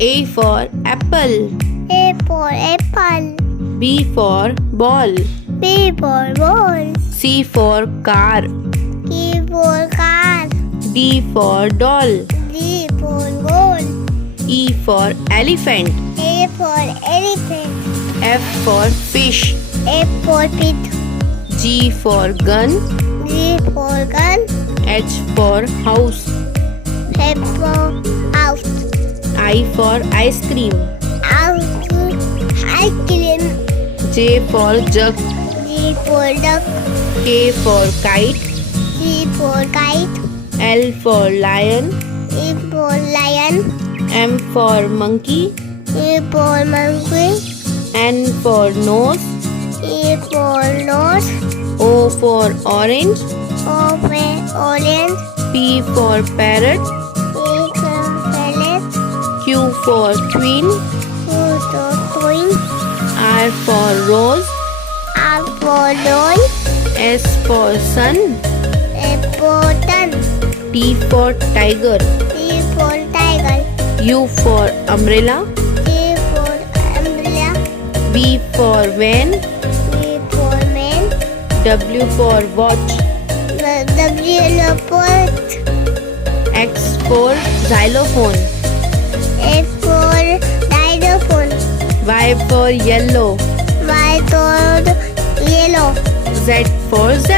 A for apple. A for apple. B for ball. B for ball. C for car. C for car. D for doll. D for goal. E for elephant. A for elephant. F for fish. F for pit. G for gun. G for gun. H for house. H for house. I for ice cream. Ice cream. J for jug. G for duck. K for kite. G for kite. L for lion. E for lion. M for monkey. E for monkey. N for nose. E for nose. O for orange. O for orange. P for parrot. P for parrot. Q for queen. Q for queen. R for rose. R for doll. S for sun. F for sun. T for tiger. T for tiger. U for umbrella. T for umbrella. V for van. V for man. W for watch. W for X for xylophone. F for xylophone. Y for yellow. Y for yellow. Z for zebra.